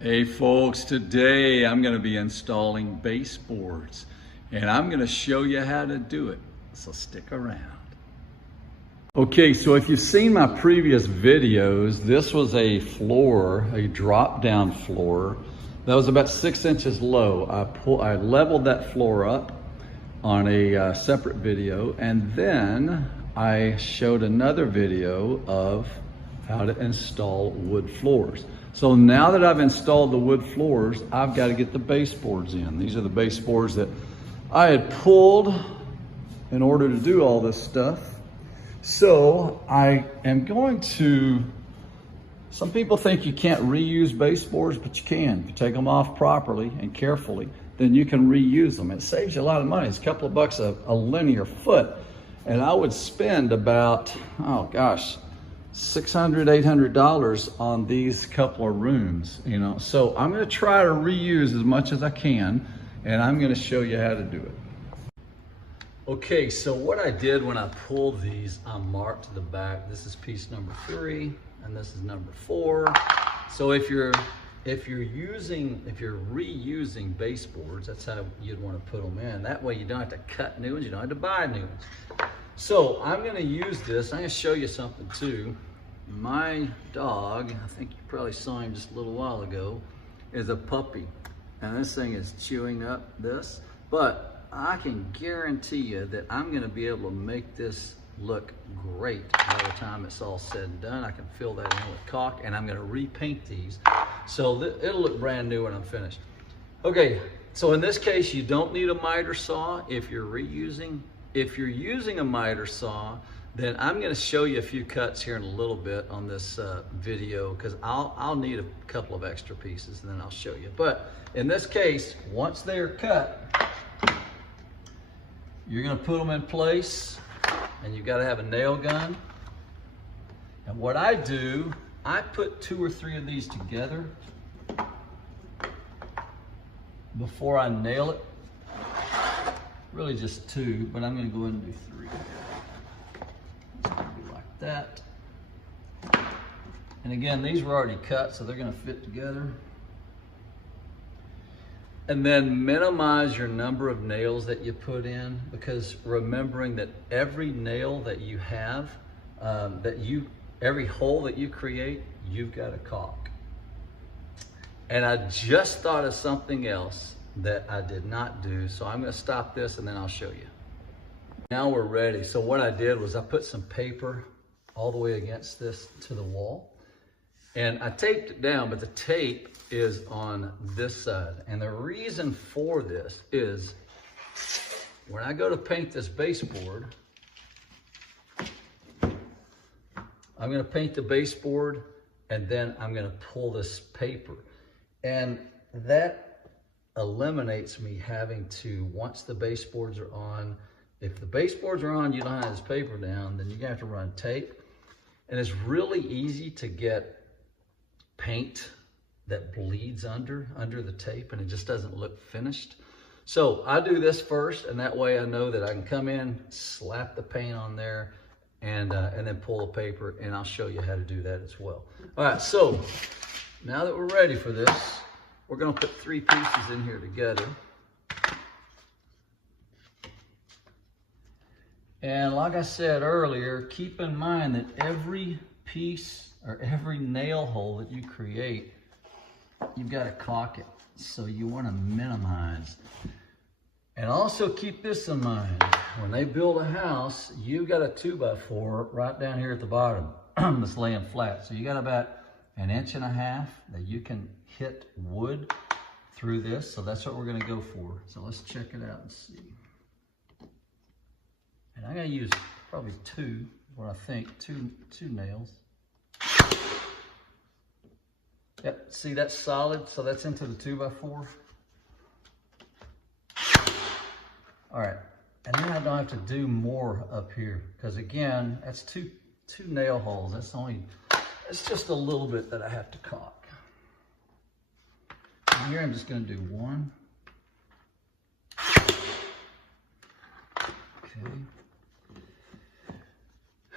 Hey folks, today I'm going to be installing baseboards and I'm going to show you how to do it, so stick around. Okay, so if you've seen my previous videos, this was a floor, a drop down floor that was about 6 inches low. I leveled that floor up on a separate video, and then I showed another video of how to install wood floors. So now that I've installed the wood floors, I've got to get the baseboards in. These are the baseboards that I had pulled in order to do all this stuff. So I am going to, some people think you can't reuse baseboards, but you can. If you take them off properly and carefully, then you can reuse them. It saves you a lot of money. It's a couple of bucks a linear foot. And I would spend about, oh gosh, $600, $800 on these couple of rooms, you know. So I'm gonna try to reuse as much as I can, and I'm gonna show you how to do it. Okay, so what I did when I pulled these, I marked to the back. This is piece number 3, and this is number 4. So if you're reusing baseboards, that's how you'd want to put them in. That way you don't have to cut new ones, you don't have to buy new ones. So I'm gonna use this. I'm gonna show you something too. My dog, I think you probably saw him just a little while ago, is a puppy. And this thing is chewing up this, but I can guarantee you that I'm gonna be able to make this look great by the time it's all said and done. I can fill that in with caulk, and I'm gonna repaint these. So it'll look brand new when I'm finished. Okay, so in this case, you don't need a miter saw if you're reusing. If you're using a miter saw, then I'm gonna show you a few cuts here in a little bit on this video, because I'll need a couple of extra pieces and then I'll show you. But in this case, once they're cut, you're gonna put them in place, and you've gotta have a nail gun. And what I do, I put 2 or 3 of these together before I nail it. Really just 2, but I'm gonna go ahead and do 3. It's gonna be like that. And again, these were already cut, so they're gonna fit together. And then minimize your number of nails that you put in, because remembering that every nail that you have, every hole that you create, you've got to caulk. And I just thought of something else that I did not do, so I'm going to stop this and then I'll show you. Now we're ready. So what I did was I put some paper all the way against this to the wall, and I taped it down, but the tape is on this side. And the reason for this is when I go to paint this baseboard, I'm going to paint the baseboard, and then I'm going to pull this paper, and that eliminates me having to, once the baseboards are on, if the baseboards are on, you don't have this paper down, then you're gonna have to run tape. And it's really easy to get paint that bleeds under the tape, and it just doesn't look finished. So I do this first, and that way I know that I can come in, slap the paint on there, and then pull the paper, and I'll show you how to do that as well. All right, so now that we're ready for this, we're gonna put 3 pieces in here together. And like I said earlier, keep in mind that every piece or every nail hole that you create, you've got to caulk it. So you want to minimize. And also keep this in mind. When they build a house, you've got a 2x4 right down here at the bottom that's laying flat. So you got about 1.5 inches that you can hit wood through this. So that's what we're going to go for. So let's check it out and see. And I'm going to use probably 2, what I think, two nails. Yep, see that's solid, so that's into the 2x4. All right, and then I don't have to do more up here, because again, that's two nail holes. It's just a little bit that I have to caulk. And here I'm just going to do 1. Okay.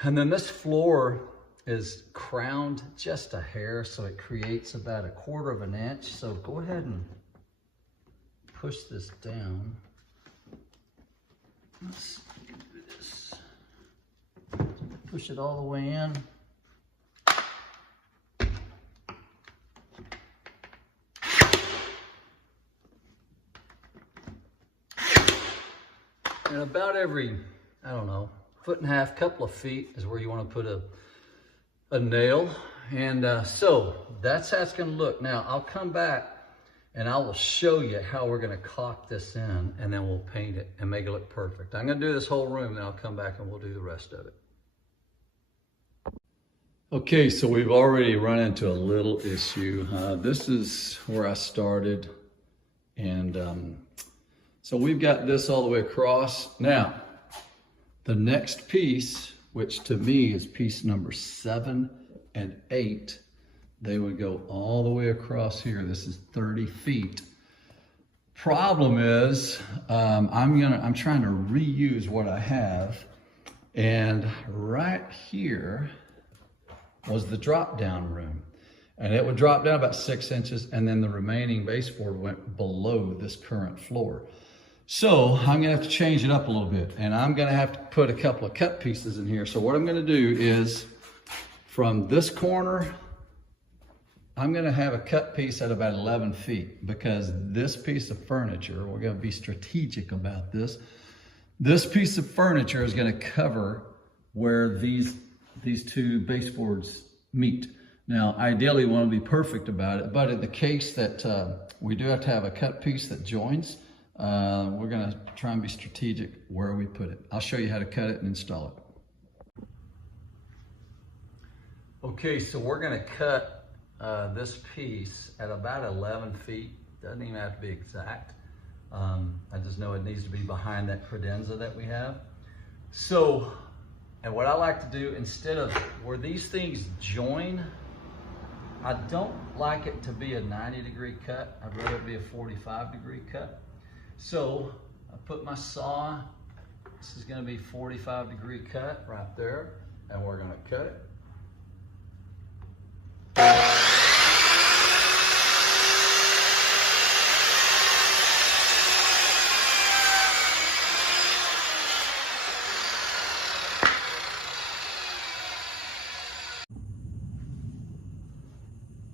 And then this floor is crowned just a hair, so it creates about 1/4 of an inch. So go ahead and push this down. Let's do this. Push it all the way in. And about every, I don't know, 1.5 feet, couple of feet is where you want to put a nail. And so that's how it's going to look. Now I'll come back and I will show you how we're going to caulk this in, and then we'll paint it and make it look perfect. I'm going to do this whole room, then I'll come back and we'll do the rest of it. Okay, so we've already run into a little issue. This is where I started, and so we've got this all the way across. Now, the next piece, which to me is piece number 7 and 8, they would go all the way across here. This is 30 feet. Problem is, I'm trying to reuse what I have, and right here was the drop down room. And it would drop down about 6 inches, and then the remaining baseboard went below this current floor. So I'm gonna have to change it up a little bit, and I'm gonna have to put a couple of cut pieces in here. So what I'm gonna do is, from this corner, I'm gonna have a cut piece at about 11 feet, because this piece of furniture, we're gonna be strategic about this. This piece of furniture is gonna cover where these 2 baseboards meet. Now, ideally, we want to be perfect about it, but in the case that we do have to have a cut piece that joins, we're going to try and be strategic where we put it. I'll show you how to cut it and install it. Okay, so we're going to cut this piece at about 11 feet. Doesn't even have to be exact. I just know it needs to be behind that credenza that we have. So, and what I like to do, instead of where these things join, I don't like it to be a 90-degree cut. I'd rather it be a 45-degree cut. So I put my saw, this is gonna be 45-degree cut right there, and we're gonna cut it.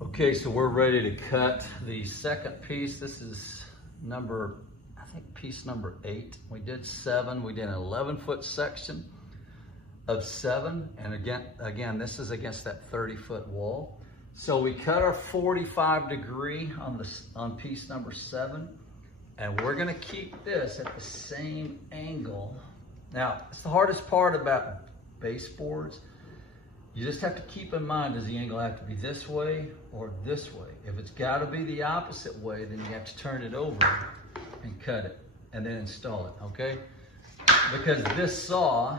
Okay, so we're ready to cut the second piece. This is I think piece number 8. We did 7. We did an 11-foot section of 7. And again, this is against that 30-foot wall. So we cut our 45-degree on piece number 7. And we're gonna keep this at the same angle. Now, it's the hardest part about baseboards. You just have to keep in mind, does the angle have to be this way or this way? If it's got to be the opposite way, then you have to turn it over and cut it and then install it, okay? Because this saw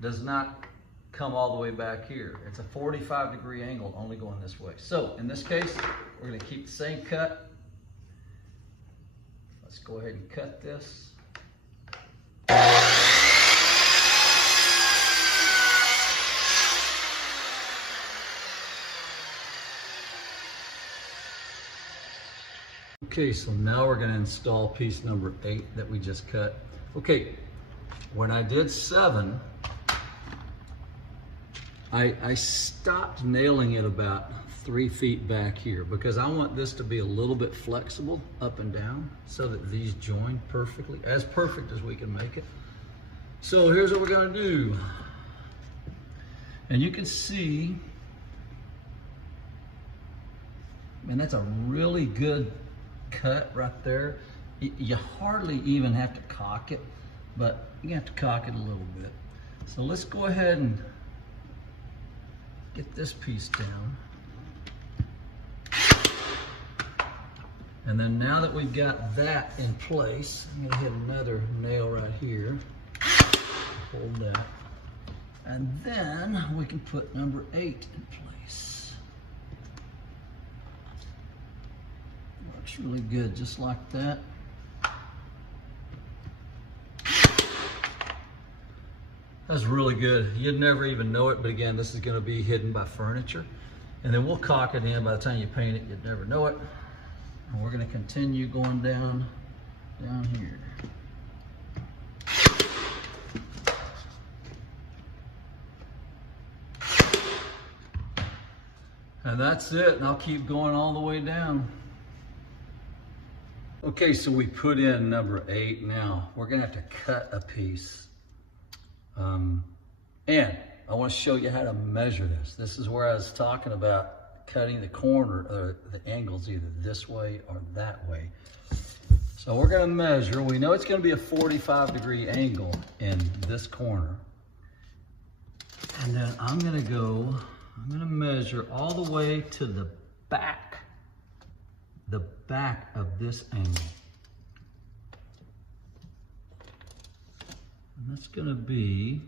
does not come all the way back here. It's a 45-degree angle only going this way. So in this case, we're going to keep the same cut. Let's go ahead and cut this. Okay, so now we're going to install piece number 8 that we just cut. Okay, when I did 7, I stopped nailing it about 3 feet back here because I want this to be a little bit flexible up and down so that these join perfectly, as perfect as we can make it. So here's what we're going to do. And you can see, man, that's a really good cut right there. You hardly even have to caulk it, but you have to caulk it a little bit. So let's go ahead and get this piece down. And then now that we've got that in place, I'm gonna hit another nail right here. Hold that. And then we can put number 8 in place. Works really good, just like that. That's really good. You'd never even know it, but again, this is gonna be hidden by furniture. And then we'll caulk it in. By the time you paint it, you'd never know it. And we're gonna continue going down here. And that's it, and I'll keep going all the way down. Okay, so we put in number 8 now. We're gonna have to cut a piece. And I wanna show you how to measure this. This is where I was talking about cutting the corner, or the angles either this way or that way. So we're gonna measure. We know it's gonna be a 45-degree angle in this corner. And then I'm gonna measure all the way to the back of this angle. And that's gonna be,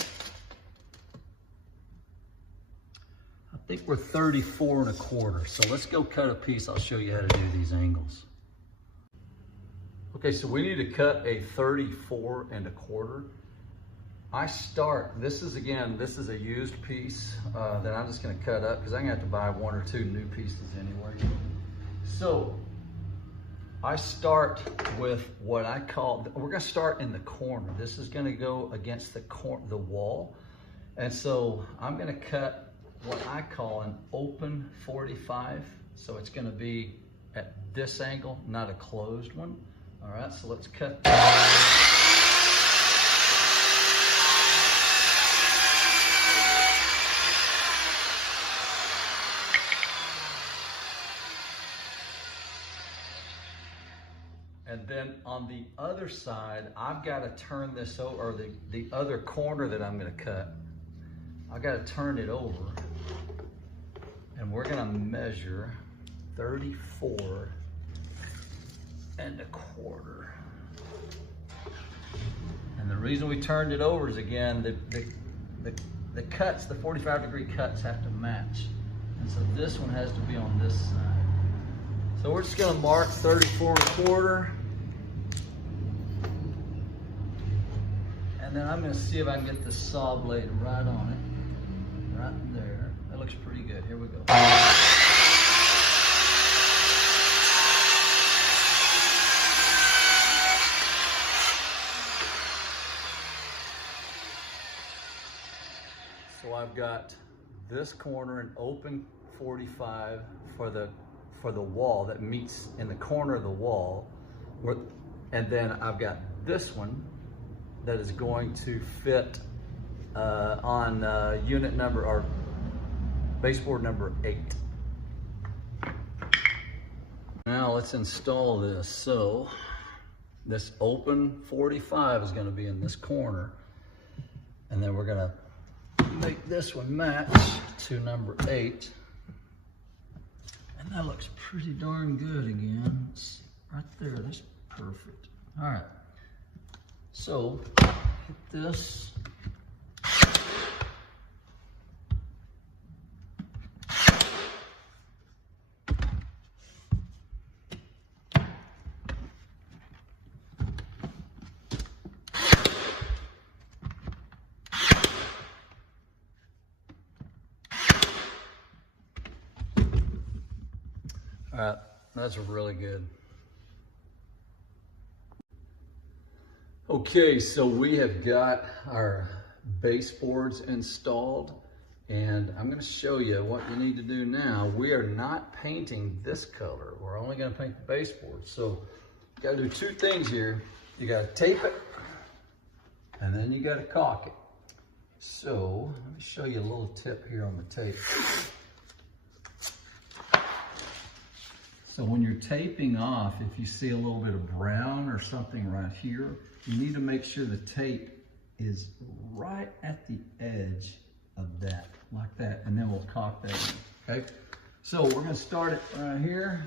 I think we're 34.25. So let's go cut a piece. I'll show you how to do these angles. Okay, so we need to cut a 34.25. This is a used piece that I'm just gonna cut up because I'm gonna have to buy 1 or 2 new pieces anyway. So I start with what I call, we're gonna start in the corner. This is gonna go against the wall. And so I'm gonna cut what I call an open 45. So it's gonna be at this angle, not a closed one. All right, so let's cut that. And then on the other side, I've got to turn this over, or the other corner that I'm going to cut, I've got to turn it over. And we're going to measure 34.25. And the reason we turned it over is, again, the cuts, the 45-degree cuts have to match. And so this one has to be on this side. So we're just going to mark 34.25. And then I'm going to see if I can get the saw blade right on it. Right there. That looks pretty good. Here we go. So I've got this corner an open 45 for the wall that meets in the corner of the wall, and then I've got this one that is going to fit on unit number, or baseboard number 8. Now let's install this. So this open 45 is going to be in this corner, and then we're going to make this one match to number 8. And that looks pretty darn good again. It's right there, that's perfect. All right, so hit this. All right, that's really good. Okay, so we have got our baseboards installed, and I'm going to show you what you need to do now. We are not painting this color. We're only going to paint the baseboard. So you got to do 2 things here. You got to tape it, and then you got to caulk it. So let me show you a little tip here on the tape. So when you're taping off, if you see a little bit of brown or something right here, you need to make sure the tape is right at the edge of that, like that, and then we'll caulk that in, okay? So we're gonna start it right here.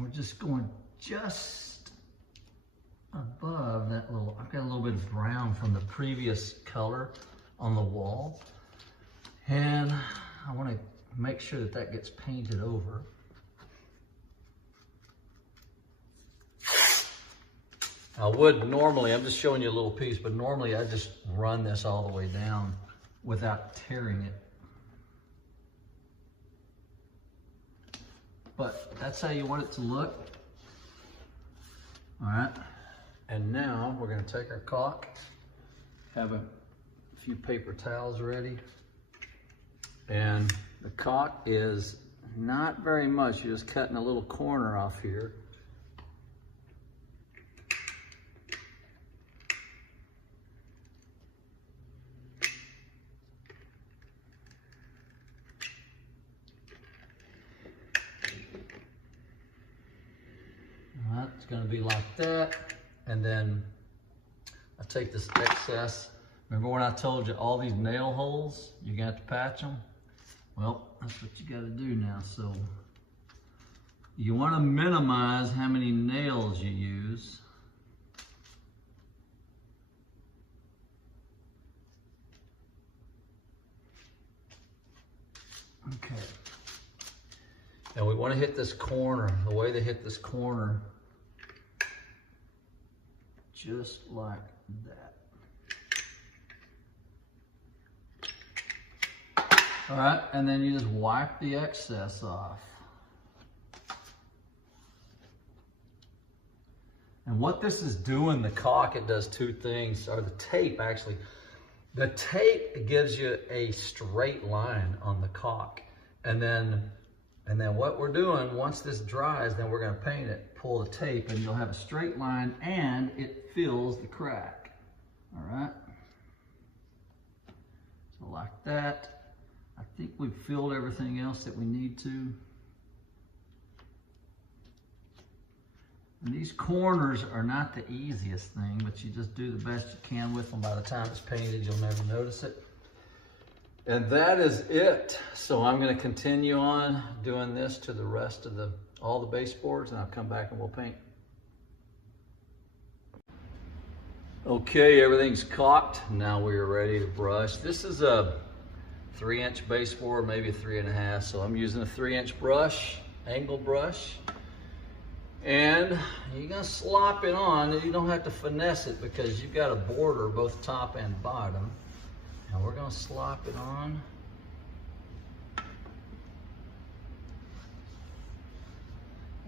We're just going just above gotten that little, I've got a little bit of brown from the previous color on the wall. And I want to make sure that that gets painted over. I would normally, I'm just showing you a little piece, but normally I just run this all the way down without tearing it. But that's how you want it to look. All right, and now we're gonna take our caulk, have a few paper towels ready, and the caulk is not very much, you're just cutting a little corner off here. It's going to be like that, and then I take this excess. Remember when I told you all these nail holes, you got to patch them? Well, that's what you got to do now. So you want to minimize how many nails you use. Okay. And we want to hit this corner, the way to hit this corner, just like that. All right, and then you just wipe the excess off. And what this is doing, the caulk, it does two things, or the tape actually. The tape gives you a straight line on the caulk. And then what we're doing, once this dries, then we're gonna paint it, pull the tape, and you'll have a straight line, and it fills the crack, all right? So like that. I think we've filled everything else that we need to. And these corners are not the easiest thing, but you just do the best you can with them. By the time it's painted, you'll never notice it. And that is it. So I'm going to continue on doing this to the rest of all the baseboards, and I'll come back and we'll paint. Okay, everything's caulked. Now we are ready to brush. This is a 3-inch baseboard, maybe a 3.5. So I'm using a 3-inch brush, angle brush. And you're going to slop it on. You don't have to finesse it because you've got a border both top and bottom. And we're going to slop it on.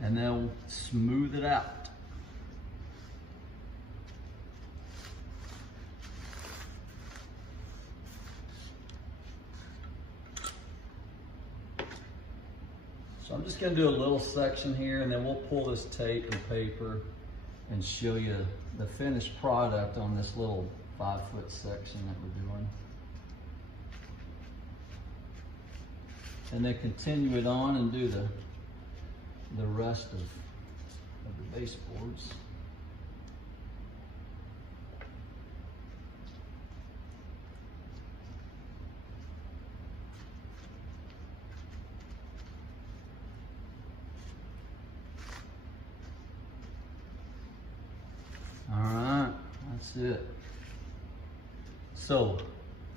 And then we'll smooth it out. So I'm just going to do a little section here, and then we'll pull this tape and paper and show you the finished product on this little 5-foot section that we're doing. And then continue it on and do the rest of the baseboards. All right, that's it. So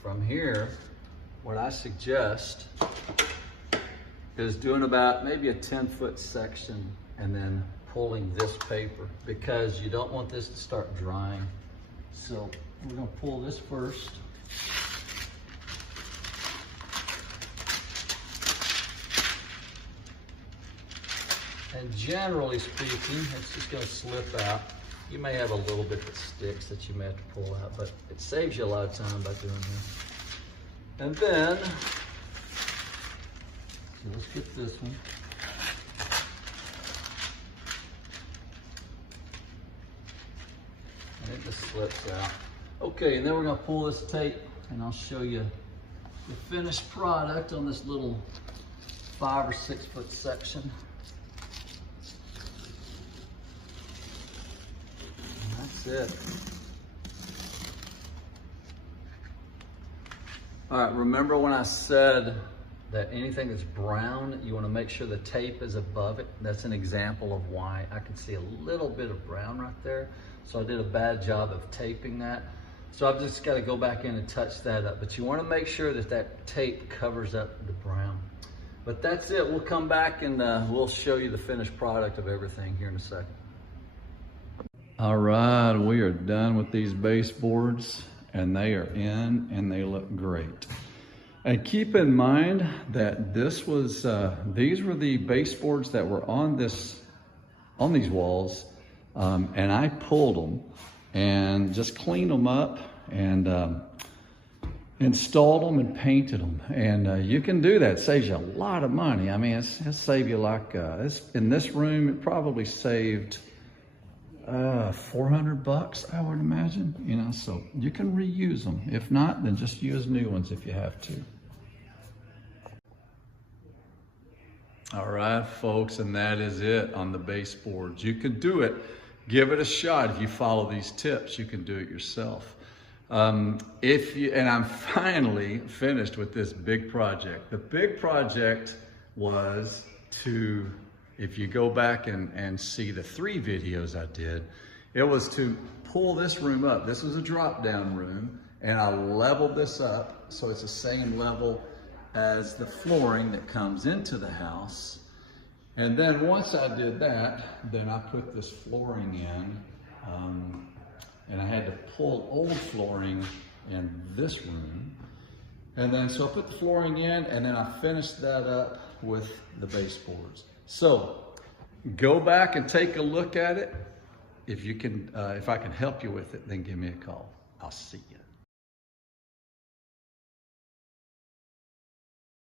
from here, what I suggest is doing about maybe a 10-foot section and then pulling this paper, because you don't want this to start drying. So we're going to pull this first. And generally speaking, it's just going to slip out. You may have a little bit that sticks that you may have to pull out, but it saves you a lot of time by doing this. And then, so let's get this one. And it just slips out. Okay, and then we're going to pull this tape, and I'll show you the finished product on this little 5 or 6 foot section. And that's it. All right, remember when I said that anything that's brown, you want to make sure the tape is above it. That's an example of why I can see a little bit of brown right there. So I did a bad job of taping that. So I've just got to go back in and touch that up. But you want to make sure that that tape covers up the brown. But that's it. We'll come back and we'll show you the finished product of everything here in a second. All right, we are done with these baseboards, and they are in and they look great. And keep in mind that this was these were the baseboards that were on these walls, and I pulled them and just cleaned them up and installed them and painted them. And you can do that. It saves you a lot of money. I mean, it'll save you like in this room it probably saved $400, I would imagine, you know, so you can reuse them. If not, then just use new ones if you have to. All right, folks, and that is it on the baseboards. You can do it. Give it a shot. If you follow these tips, you can do it yourself. And I'm finally finished with this big project. The big project was to, if you go back and see the 3 videos I did, it was to pull this room up. This was a drop-down room, and I leveled this up so it's the same level as the flooring that comes into the house. And then once I did that, then I put this flooring in, and I had to pull old flooring in this room. And then, so I put the flooring in, and then I finished that up with the baseboards. So go back and take a look at it. If you can, if I can help you with it, then give me a call. I'll see you.